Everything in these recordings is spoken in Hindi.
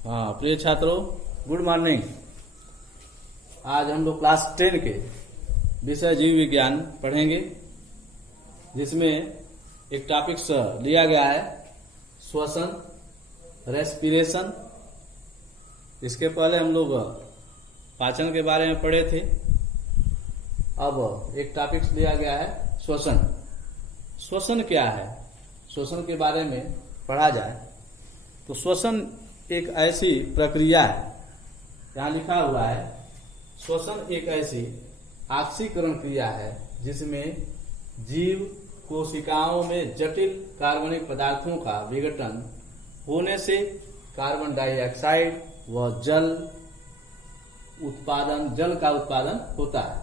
हाँ, प्रिय छात्रों, गुड मॉर्निंग। आज हम लोग क्लास 10 के विषय जीव विज्ञान पढ़ेंगे, जिसमें एक टॉपिक लिया गया है श्वसन, रेस्पिरेशन। इसके पहले हम लोग पाचन के बारे में पढ़े थे। अब एक टॉपिक लिया गया है श्वसन। श्वसन क्या है, श्वसन के बारे में पढ़ा जाए तो श्वसन एक ऐसी प्रक्रिया है, यहाँ लिखा हुआ है श्वसन एक ऐसी ऑक्सीकरण क्रिया है जिसमें जीव कोशिकाओं में जटिल कार्बनिक पदार्थों का विघटन होने से कार्बन डाइऑक्साइड व जल का उत्पादन होता है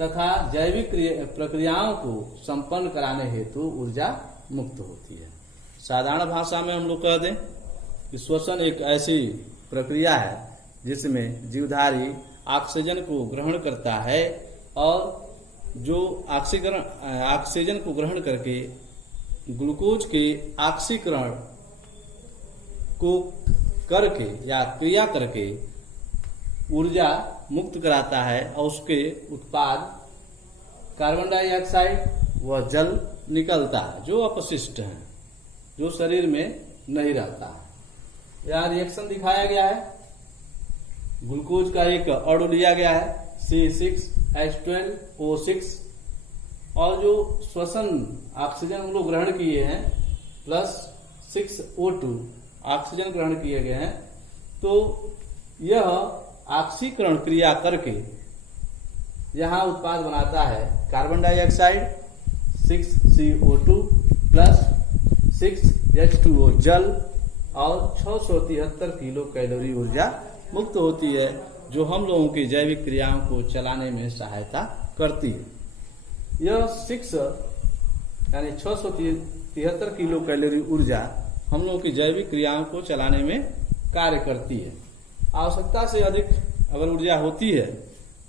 तथा जैविक प्रक्रियाओं को संपन्न कराने हेतु ऊर्जा मुक्त होती है। साधारण भाषा में हम लोग कह दें कि श्वसन एक ऐसी प्रक्रिया है जिसमें जीवधारी ऑक्सीजन को ग्रहण करता है और जो ऑक्सीजन को ग्रहण करके ग्लूकोज के ऑक्सीकरण को करके या क्रिया करके ऊर्जा मुक्त कराता है और उसके उत्पाद कार्बन डाइऑक्साइड व जल निकलता है जो अपशिष्ट है, जो शरीर में नहीं रहता है। यहाँ रिएक्शन दिखाया गया है। ग्लूकोज का एक अणु लिया गया है C6H12O6 और जो श्वसन ऑक्सीजन हम लोग ग्रहण किए हैं प्लस 6O2 ऑक्सीजन ग्रहण किए गए हैं, तो यह ऑक्सीकरण क्रिया करके यहाँ उत्पाद बनाता है carbon dioxide 6CO2 plus 6H2O जल और 673 किलो कैलोरी ऊर्जा मुक्त होती है, जो हम लोगों की जैविक क्रियाओं को चलाने में सहायता करती है। यह 673 किलो कैलोरी ऊर्जा हम लोगों की जैविक क्रियाओं को चलाने में कार्य करती है। आवश्यकता से अधिक अगर ऊर्जा होती है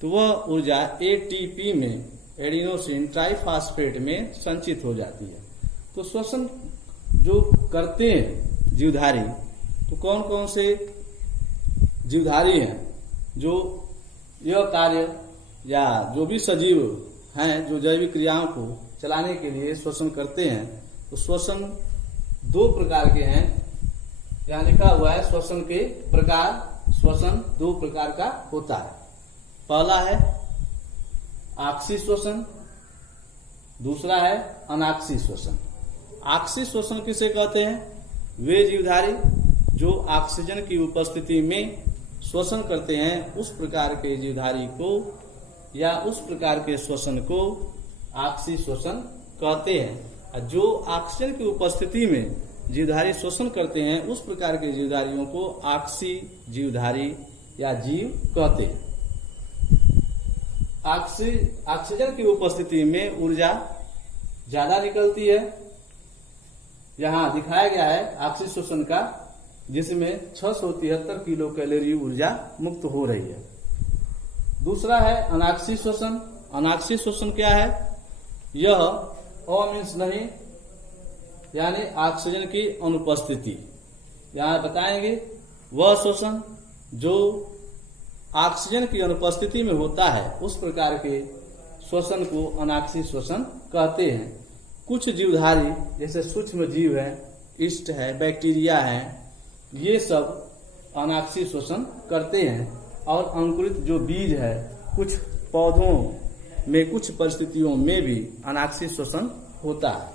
तो वह ऊर्जा ATP में एडिनोसिन ट्राइफॉस्फेट में संचित हो जाती है। तो श्वसन जो करते हैं जीवधारी, तो कौन कौन से जीवधारी हैं जो यह कार्य या जो भी सजीव हैं जो जैविक क्रियाओं को चलाने के लिए श्वसन करते हैं, तो श्वसन दो प्रकार के हैं। यहाँ लिखा हुआ है श्वसन के प्रकार। श्वसन दो प्रकार का होता है। पहला है ऑक्सी श्वसन, दूसरा है अनाक्सी श्वसन। ऑक्सी श्वसन किसे कहते हैं? वे जीवधारी जो ऑक्सीजन की उपस्थिति में श्वसन करते हैं, उस प्रकार के जीवधारी को या उस प्रकार के श्वसन को ऑक्सी श्वसन कहते हैं। जो ऑक्सीजन की उपस्थिति में जीवधारी श्वसन करते हैं, उस प्रकार के जीवधारियों को ऑक्सी जीवधारी या जीव कहते हैं। ऑक्सीजन की उपस्थिति में ऊर्जा ज्यादा निकलती है। यहाँ दिखाया गया है ऑक्सी श्वसन का, जिसमें 673 किलो कैलोरी ऊर्जा मुक्त हो रही है। दूसरा है अनाक्सी श्वसन। अनाक्सी श्वसन क्या है? यह मीन्स नहीं, यानी ऑक्सीजन की अनुपस्थिति। यहाँ बताएंगे वह श्वसन जो ऑक्सीजन की अनुपस्थिति में होता है, उस प्रकार के श्वसन को अनाक्सी श्वसन कहते हैं। कुछ जीवधारी जैसे सूक्ष्म जीव है, ईस्ट है, बैक्टीरिया है, ये सब अनाक्सी श्वसन करते हैं। और अंकुरित जो बीज है, कुछ पौधों में कुछ परिस्थितियों में भी अनाक्सी श्वसन होता है।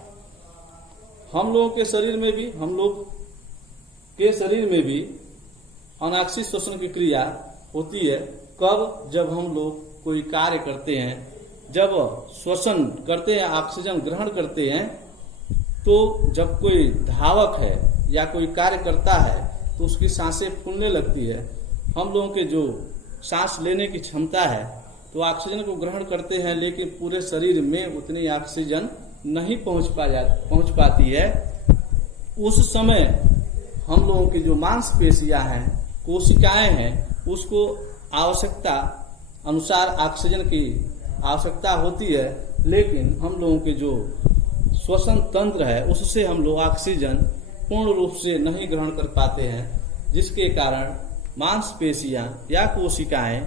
हम लोग के शरीर में भी अनाक्सी श्वसन की क्रिया होती है। कब? जब हम लोग कोई कार्य करते हैं, जब श्वसन करते हैं, ऑक्सीजन ग्रहण करते हैं, तो जब कोई धावक है या कोई कार्य करता है तो उसकी सांसें फूलने लगती है। हम लोगों के जो सांस लेने की क्षमता है, तो ऑक्सीजन को ग्रहण करते हैं, लेकिन पूरे शरीर में उतनी ऑक्सीजन नहीं पहुंच पाती है। उस समय हम लोगों की जो मांसपेशियां हैं, कोशिकाएं हैं, उसको आवश्यकता अनुसार ऑक्सीजन की आवश्यकता होती है, लेकिन हम लोगों के जो श्वसन तंत्र है उससे हम लोग ऑक्सीजन पूर्ण रूप से नहीं ग्रहण कर पाते हैं। जिसके कारण मांसपेशियां या कोशिकाएं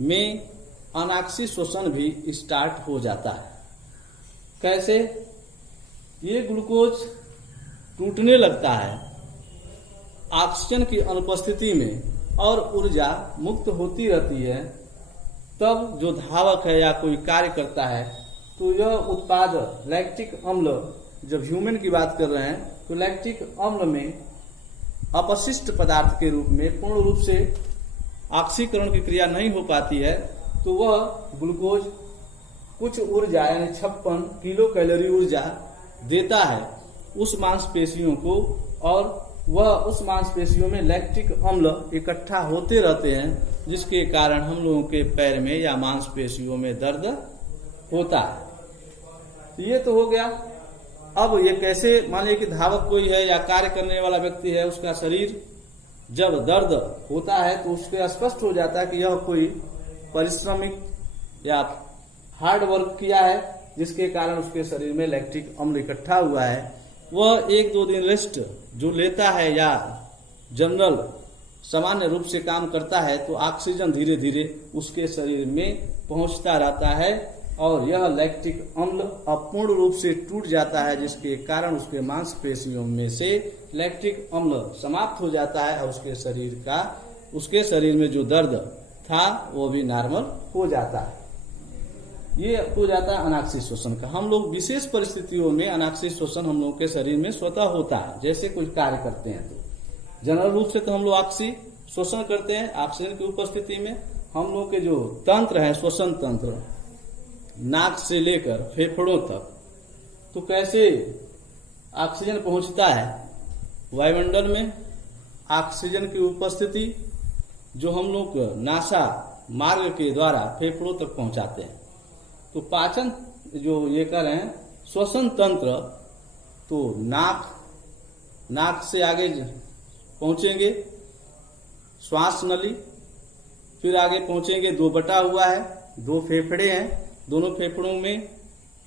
में अनाक्षी श्वसन भी स्टार्ट हो जाता है। कैसे? ये ग्लूकोज टूटने लगता है ऑक्सीजन की अनुपस्थिति में और ऊर्जा मुक्त होती रहती है। तब जो धावक है या कोई कार्य करता है तो यह उत्पाद लैक्टिक अम्ल, जब ह्यूमन की बात कर रहे हैं तो लैक्टिक अम्ल में अपशिष्ट पदार्थ के रूप में पूर्ण रूप से ऑक्सीकरण की क्रिया नहीं हो पाती है, तो वह ग्लूकोज कुछ ऊर्जा यानी 56 किलो कैलोरी ऊर्जा देता है उस मांसपेशियों को, और वह उस मांसपेशियों में लैक्टिक अम्ल इकट्ठा होते रहते हैं, जिसके कारण हम लोगों के पैर में या मांसपेशियों में दर्द होता है। ये तो हो गया। अब ये कैसे, मान लीजिए कि धावक कोई है या कार्य करने वाला व्यक्ति है, उसका शरीर जब दर्द होता है तो उसके स्पष्ट हो जाता है कि यह कोई परिश्रमिक या हार्ड वर्क किया है, जिसके कारण उसके शरीर में लैक्टिक अम्ल इकट्ठा हुआ है। वह 1-2 दिन रेस्ट जो लेता है या जनरल सामान्य रूप से काम करता है तो ऑक्सीजन धीरे धीरे उसके शरीर में पहुंचता रहता है और यह लैक्टिक अम्ल अपूर्ण रूप से टूट जाता है, जिसके कारण उसके मांसपेशियों में से लैक्टिक अम्ल समाप्त हो जाता है और उसके शरीर में जो दर्द था वो भी नॉर्मल हो जाता है। ये हो जाता है अनाक्षी श्वसन का। हम लोग विशेष परिस्थितियों में अनाक्षी श्वसन हम लोग के शरीर में स्वतः होता है, जैसे कुछ कार्य करते हैं तो जनरल रूप से तो हम लोग ऑक्सी श्वसन करते हैं। ऑक्सीजन की उपस्थिति में हम लोग के जो तंत्र है, श्वसन तंत्र, नाक से लेकर फेफड़ों तक, तो कैसे ऑक्सीजन पहुंचता है वायुमंडल में। ऑक्सीजन की उपस्थिति जो हम लोग नासा मार्ग के द्वारा फेफड़ों तक पहुंचाते हैं। तो पाचन जो ये कर रहे हैं श्वसन तंत्र, तो नाक से आगे पहुंचेंगे श्वास नली, फिर आगे पहुंचेंगे, 2 बटा हुआ है, 2 फेफड़े हैं, दोनों फेफड़ों में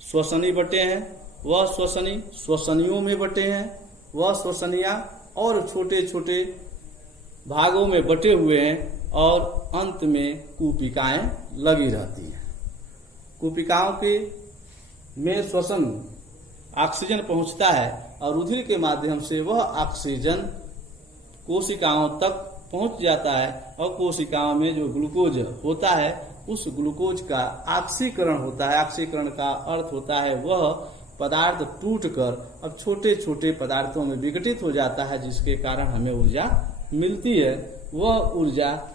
श्वसनी बटे हैं, वह श्वसनी श्वसनियों में बटे हैं, वह श्वसनियां और छोटे छोटे भागों में बटे हुए हैं, और अंत में कूपिकाएं लगी रहती हैं। कूपिकाओं के में श्वसन ऑक्सीजन पहुंचता है और रुधिर के माध्यम से वह ऑक्सीजन कोशिकाओं तक पहुंच जाता है, और कोशिकाओं में जो ग्लूकोज होता है उस ग्लूकोज का ऑक्सीकरण होता है। ऑक्सीकरण का अर्थ होता है वह पदार्थ टूटकर अब छोटे छोटे पदार्थों में विघटित हो जाता है, जिसके कारण हमें ऊर्जा मिलती है। वह ऊर्जा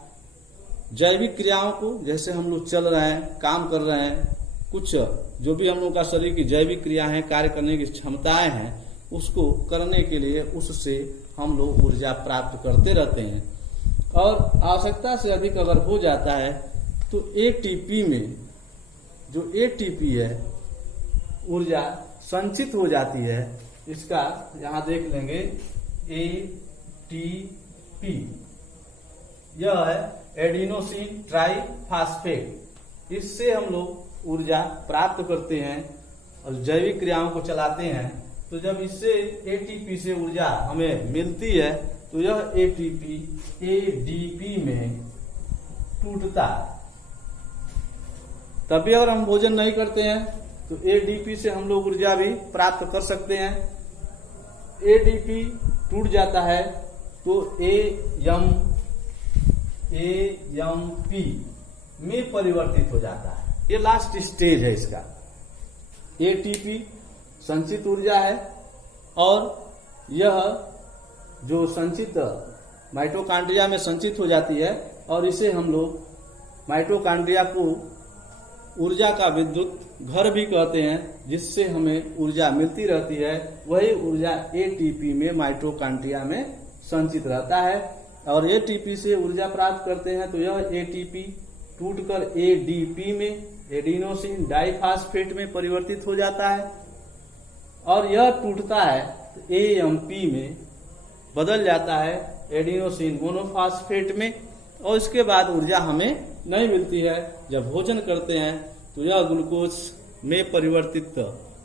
जैविक क्रियाओं को, जैसे हम लोग चल रहे हैं, काम कर रहे हैं, कुछ जो भी हम लोग का शरीर की जैविक क्रिया है, कार्य करने की क्षमताएं हैं, उसको करने के लिए उससे हम लोग ऊर्जा प्राप्त करते रहते हैं। और आवश्यकता से अधिक अगर हो जाता है तो एटीपी में, जो एटीपी है, ऊर्जा संचित हो जाती है। इसका यहां देख लेंगे, एटीपी यह है एडिनोसिन ट्राइफॉस्फेट। इससे हम लोग ऊर्जा प्राप्त करते हैं और जैविक क्रियाओं को चलाते हैं। तो जब इससे एटीपी से ऊर्जा हमें मिलती है तो यह एटीपी एडीपी में टूटता है। तभी अगर हम भोजन नहीं करते हैं तो एडीपी से हम लोग ऊर्जा भी प्राप्त कर सकते हैं। एडीपी टूट जाता है तो एएमपी में परिवर्तित हो जाता है। ये लास्ट स्टेज है इसका। एटीपी संचित ऊर्जा है और यह जो संचित माइटोकांड्रिया में संचित हो जाती है, और इसे हम लोग माइटोकांड्रिया को ऊर्जा का विद्युत घर भी कहते हैं, जिससे हमें ऊर्जा मिलती रहती है। वही ऊर्जा एटीपी में माइटोकांड्रिया में संचित रहता है, और एटीपी से ऊर्जा प्राप्त करते हैं तो यह एटीपी टूटकर एडीपी में, एडिनोसिन डाइफॉस्फेट में परिवर्तित हो जाता है, और यह टूटता है तो एएमपी में बदल जाता है, एडिनोसिन मोनोफॉस्फेट में, और इसके बाद ऊर्जा हमें नहीं मिलती है। जब भोजन करते हैं तो यह ग्लूकोज में परिवर्तित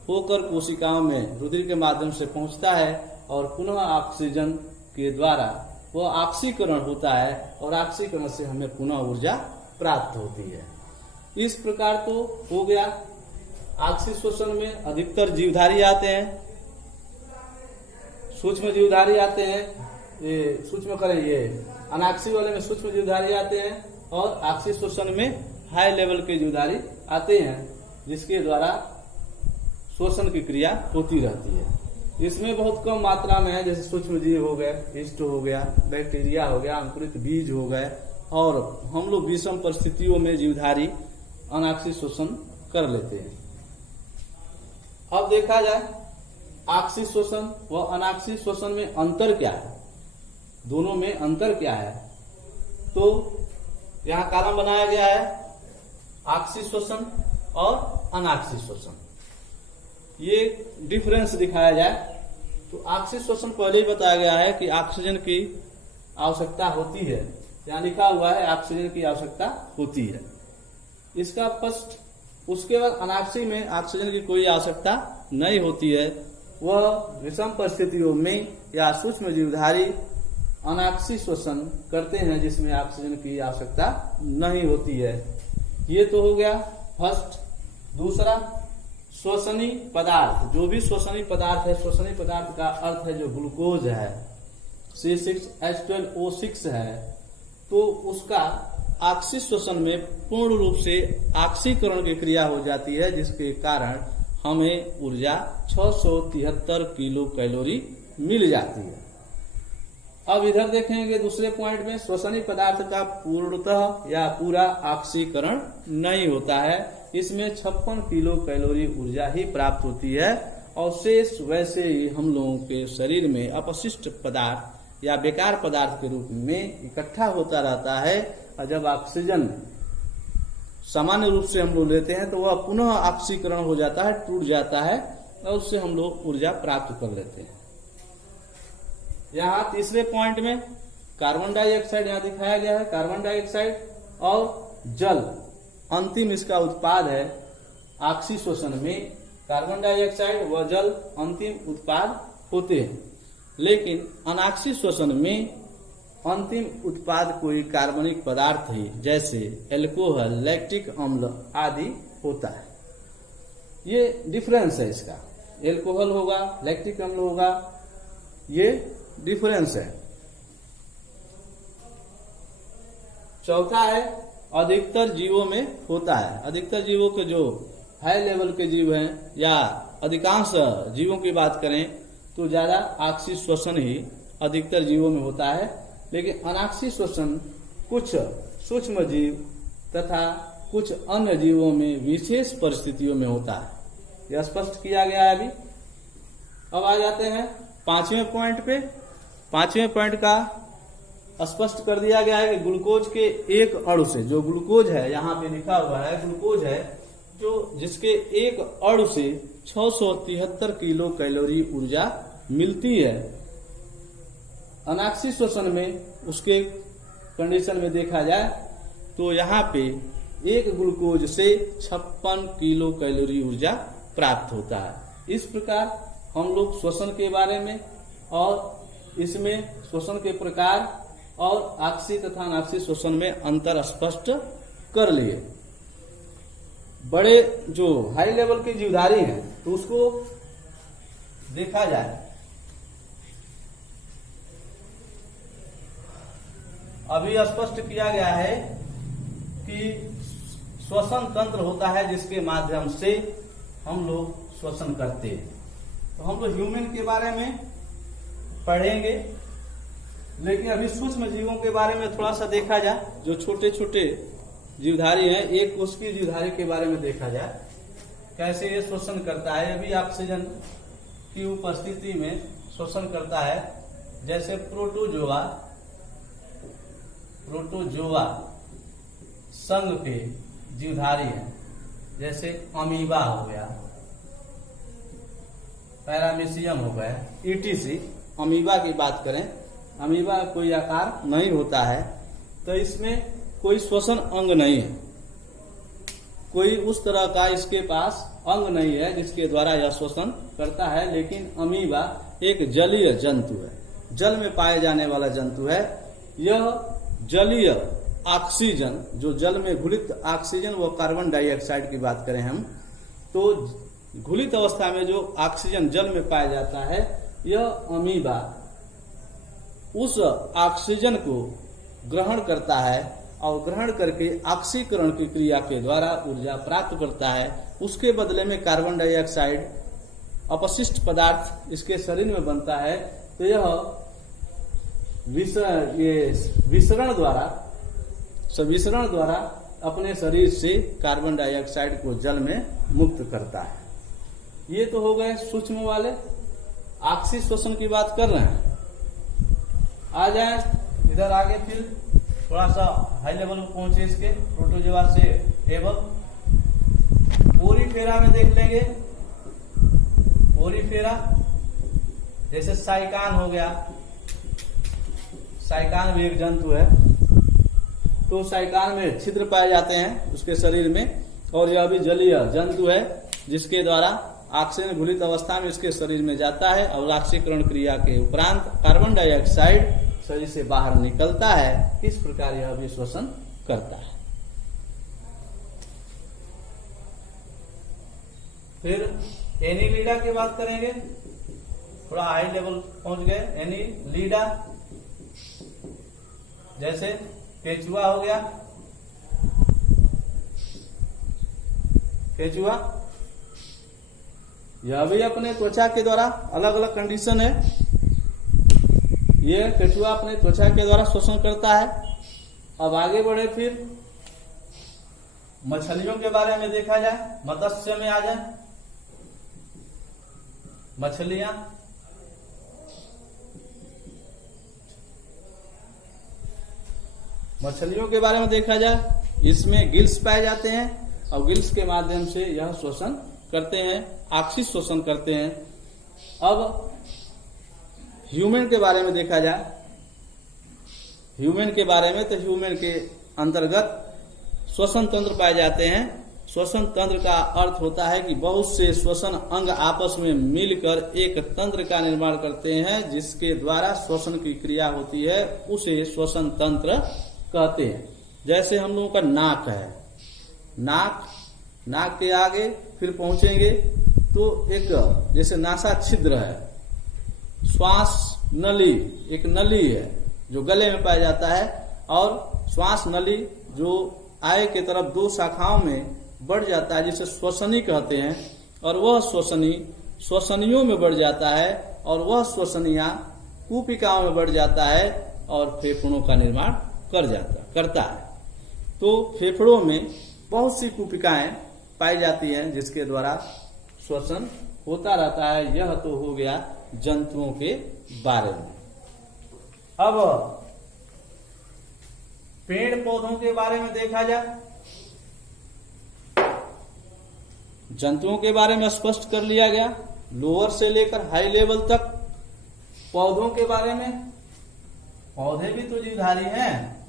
होकर कोशिकाओं में रुधिर के माध्यम से पहुंचता है और पुनः ऑक्सीजन के द्वारा वह ऑक्सीकरण होता है और ऑक्सीकरण से हमें पुनः ऊर्जा प्राप्त होती है। इस प्रकार तो हो गया। ऑक्सी शोषण में अधिकतर जीवधारी आते हैं, सूक्ष्म जीवधारी आते हैं, ये सूक्ष्म करें, ये अनाक्सी वाले में सूक्ष्म जीवधारी आते हैं और ऑक्सी शोषण में हाई लेवल के जीवधारी आते हैं, जिसके द्वारा शोषण की क्रिया होती रहती है। इसमें बहुत कम मात्रा में है, जैसे सूक्ष्म जीव हो गए, ईस्ट हो गया, बैक्टीरिया हो गया, अंकुरित बीज हो गए, और हम लोग विषम परिस्थितियों में जीवधारी अनाक्सी शोषण कर लेते हैं। अब देखा जाए ऑक्सी शोषण व अनाक्सी शोषण में अंतर क्या है, दोनों में अंतर क्या है। तो यहाँ कॉलम बनाया गया है ऑक्सी शोषण और अनाक्सी शोषण। ये डिफरेंस दिखाया जाए तो ऑक्सी शोषण पहले ही बताया गया है कि ऑक्सीजन की आवश्यकता होती है, यहाँ लिखा हुआ है ऑक्सीजन की आवश्यकता होती है, इसका स्पष्ट। उसके बाद अनाक्सी में ऑक्सीजन की कोई आवश्यकता नहीं होती है, वह विषम परिस्थितियों में या सूक्ष्म जीवधारी अनाक्सी शोषण करते हैं जिसमें ऑक्सीजन की आवश्यकता नहीं होती है। ये तो हो गया फर्स्ट। दूसरा, श्वसनीय पदार्थ, जो भी श्वसनीय पदार्थ है, श्वसनीय पदार्थ का अर्थ है जो ग्लूकोज है, C6H12O6 है, तो उसका ऑक्सी शोषण में पूर्ण रूप से ऑक्सीकरण की क्रिया हो जाती है, जिसके कारण हमें ऊर्जा 673 किलो कैलोरी मिल जाती है। अब इधर देखेंगे दूसरे पॉइंट में, श्वसनीय पदार्थ का पूर्णतः या पूरा ऑक्सीकरण नहीं होता है, इसमें 56 किलो कैलोरी ऊर्जा ही प्राप्त होती है और शेष वैसे ही हम लोगों के शरीर में अपशिष्ट पदार्थ या बेकार पदार्थ के रूप में इकट्ठा होता रहता है। और जब ऑक्सीजन सामान्य रूप से हम लोग लेते हैं तो वह पुनः ऑक्सीकरण हो जाता है, टूट जाता है और उससे हम लोग ऊर्जा प्राप्त कर लेते हैं। यहाँ तीसरे पॉइंट में कार्बन डाइऑक्साइड यहाँ दिखाया गया है, कार्बन डाइऑक्साइड और जल अंतिम इसका उत्पाद है। ऑक्सी शोषण में कार्बन डाइऑक्साइड व जल अंतिम उत्पाद होते हैं, लेकिन अनाक्सी शोषण में अंतिम उत्पाद कोई कार्बनिक पदार्थ ही, जैसे एल्कोहल, लैक्टिक अम्ल आदि होता है। ये डिफरेंस है इसका, एल्कोहल होगा, लैक्टिक अम्ल होगा, ये डिफरेंस है। चौथा है अधिकतर जीवों में होता है। अधिकतर जीवों के जो हाई लेवल के जीव हैं या अधिकांश जीवों की बात करें तो ज्यादा ऑक्सी शोषण ही अधिकतर जीवों में होता है, लेकिन अनाक्सी शोषण कुछ सूक्ष्म जीव तथा कुछ अन्य जीवों में विशेष परिस्थितियों में होता है। यह स्पष्ट किया गया है अभी। अब आ जाते हैं पांचवें पॉइंट पे। पांचवें पॉइंट का स्पष्ट कर दिया गया है कि ग्लूकोज के एक अणु से, जो ग्लूकोज है यहाँ पे लिखा हुआ है, ग्लूकोज है जो जिसके एक अणु से 673 किलो कैलोरी ऊर्जा मिलती है। अनाक्सी शोषण में उसके कंडीशन में देखा जाए तो यहाँ पे एक ग्लूकोज से 56 किलो कैलोरी ऊर्जा प्राप्त होता है। इस प्रकार हम लोग शोषण के बारे में और इसमें शोषण के प्रकार और ऑक्सी तथा अनाक्सी शोषण में अंतर स्पष्ट कर लिए। बड़े जो हाई लेवल के जीवधारी हैं तो उसको देखा जाए, अभी स्पष्ट किया गया है कि श्वसन तंत्र होता है जिसके माध्यम से हम लोग श्वसन करते हैं। तो हम लोग ह्यूमन के बारे में पढ़ेंगे, लेकिन अभी सूक्ष्म जीवों के बारे में थोड़ा सा देखा जाए। जो छोटे छोटे जीवधारी हैं, एक कोशिकीय जीवधारी के बारे में देखा जाए कैसे ये शोषण करता है। अभी ऑक्सीजन की उपस्थिति में शोषण करता है, जैसे प्रोटोजोआ संघ के जीवधारी हैं, जैसे अमीबा हो गया, पैरामीशियम हो गया, ETC। अमीबा की बात करें, अमीबा कोई आकार नहीं होता है, तो इसमें कोई श्वसन अंग नहीं है, कोई उस तरह का इसके पास अंग नहीं है जिसके द्वारा यह श्वसन करता है। लेकिन अमीबा एक जलीय जंतु है, जल में पाए जाने वाला जंतु है। यह जलीय ऑक्सीजन, जो जल में घुलित ऑक्सीजन व कार्बन डाइऑक्साइड की बात करें हम, तो घुलित अवस्था में जो ऑक्सीजन जल में पाया जाता है, यह अमीबा उस ऑक्सीजन को ग्रहण करता है और ग्रहण करके ऑक्सीकरण की क्रिया के द्वारा ऊर्जा प्राप्त करता है। उसके बदले में कार्बन डाइऑक्साइड अपशिष्ट पदार्थ इसके शरीर में बनता है। तो यह विसरण द्वारा अपने शरीर से कार्बन डाइऑक्साइड को जल में मुक्त करता है। ये तो हो गए सूक्ष्म वाले, ऑक्सी श्वसन की बात कर रहे हैं। आ जाए इधर आगे, फिर थोड़ा सा हाई लेवल में पहुंचे इसके प्रोटोजोआ से एवं पोरीफेरा में देख लेंगे। पोरीफेरा जैसे साइकान हो गया, साइकान भी एक जंतु है। तो साइकान में छिद्र पाए जाते हैं उसके शरीर में, और यह भी जलीय जंतु है जिसके द्वारा ऑक्सीजन घुलित अवस्था में इसके शरीर में जाता है और ऑक्सीकरण क्रिया के उपरांत कार्बन डाइऑक्साइड शरीर से बाहर निकलता है। इस प्रकार यह भी श्वसन करता है। फिर एनीलिडा की बात करेंगे, थोड़ा हाई लेवल पहुंच गए। एनीलिडा जैसे केचुआ हो गया, केचुआ यह भी अपने त्वचा के द्वारा, अलग अलग कंडीशन है, ये केचुआ अपने त्वचा के द्वारा श्वसन करता है। अब आगे बढ़े, फिर मछलियों के बारे में देखा जाए, मत्स्य में आ जाए। मछलियां मछलियों के बारे में देखा जाए, इसमें गिल्स पाए जाते हैं और गिल्स के माध्यम से यह श्वसन करते हैं, ऑक्सी श्वसन करते हैं। अब ह्यूमन के बारे में देखा जाए, ह्यूमन के बारे में, तो ह्यूमन के अंतर्गत श्वसन तंत्र पाए जाते हैं। श्वसन तंत्र का अर्थ होता है कि बहुत से श्वसन अंग आपस में मिलकर एक तंत्र का निर्माण करते हैं, जिसके द्वारा श्वसन की क्रिया होती है, उसे श्वसन तंत्र कहते हैं। जैसे हम लोगों का नाक है, नाक के आगे फिर पहुंचेंगे तो एक जैसे नासा छिद्र है, श्वास नली एक नली है जो गले में पाया जाता है, और श्वास नली जो आय के तरफ दो शाखाओं में बढ़ जाता है, जिसे श्वसनी कहते हैं, और वह श्वसनियों में बढ़ जाता है, और वह श्वसनियां कूपिकाओं में बढ़ जाता है और फेफड़ों का निर्माण करता है। तो फेफड़ों में बहुत सी कूपिकाएं पाई जाती हैं जिसके द्वारा श्वसन होता रहता है। यह तो हो गया जंतुओं के बारे में। अब पेड़ पौधों के बारे में देखा जाए, जंतुओं के बारे में स्पष्ट कर लिया गया, लोअर से लेकर हाई लेवल तक। पौधों के बारे में, पौधे भी तो जीवधारी हैं,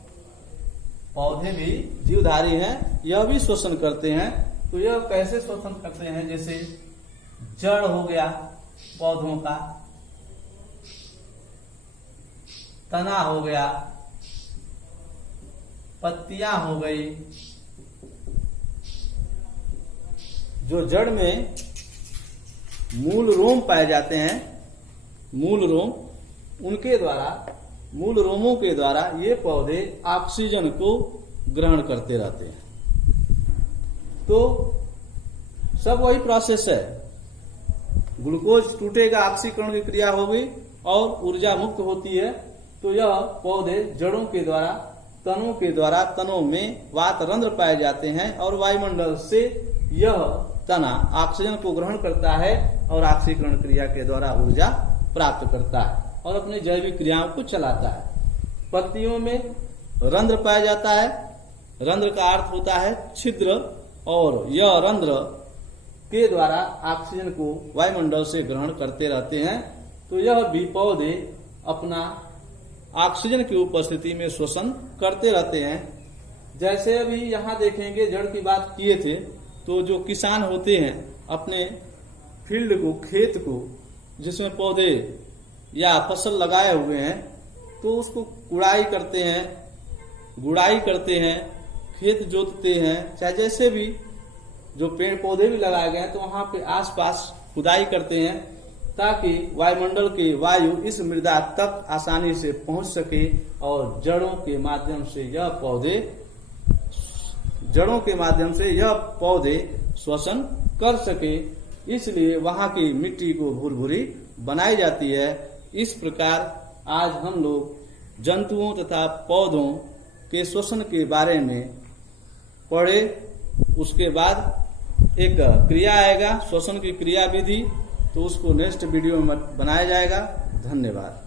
पौधे भी जीवधारी हैं, यह भी श्वसन करते हैं। तो यह कैसे श्वसन करते हैं? जैसे जड़ हो गया पौधों का, तना हो गया, पत्तियां हो गई। जो जड़ में मूल रोम पाए जाते हैं, मूल रोमों के द्वारा ये पौधे ऑक्सीजन को ग्रहण करते रहते हैं। तो सब वही प्रोसेस है, ग्लूकोज टूटेगा, ऑक्सीकरण की क्रिया होगी और ऊर्जा मुक्त होती है। तो यह पौधे जड़ों के द्वारा, तनों के द्वारा, तनों में वात रंध्र पाए जाते हैं और वायुमंडल से यह तना ऑक्सीजन को ग्रहण करता है और ऑक्सीकरण क्रिया के द्वारा ऊर्जा प्राप्त करता है और अपनी जैविक क्रियाओं को चलाता है। पत्तियों में रंध्र पाया जाता है, रंध्र का अर्थ होता है छिद्र, और यह रंध्र के द्वारा ऑक्सीजन को वायुमंडल से ग्रहण करते रहते हैं। तो यह भी पौधे अपना ऑक्सीजन की उपस्थिति में श्वसन करते रहते हैं। जैसे अभी यहाँ देखेंगे, जड़ की बात किए थे, तो जो किसान होते हैं अपने फील्ड को, खेत को, जिसमें पौधे या फसल लगाए हुए हैं तो उसको गुड़ाई करते हैं, गुड़ाई करते हैं, खेत जोतते हैं, चाहे जैसे भी जो पेड़ पौधे भी लगाए गए हैं तो वहां पे आसपास खुदाई करते हैं ताकि वायुमंडल की वायु इस मृदा तक आसानी से पहुंच सके और जड़ों के माध्यम से यह पौधे श्वसन कर सके, इसलिए वहां की मिट्टी को भुरभुरी बनाई जाती है। इस प्रकार आज हम लोग जंतुओं तथा पौधों के श्वसन के बारे में पढ़े। उसके बाद एक क्रिया आएगा, श्वसन की क्रिया विधि, तो उसको नेक्स्ट वीडियो में बनाया जाएगा। धन्यवाद।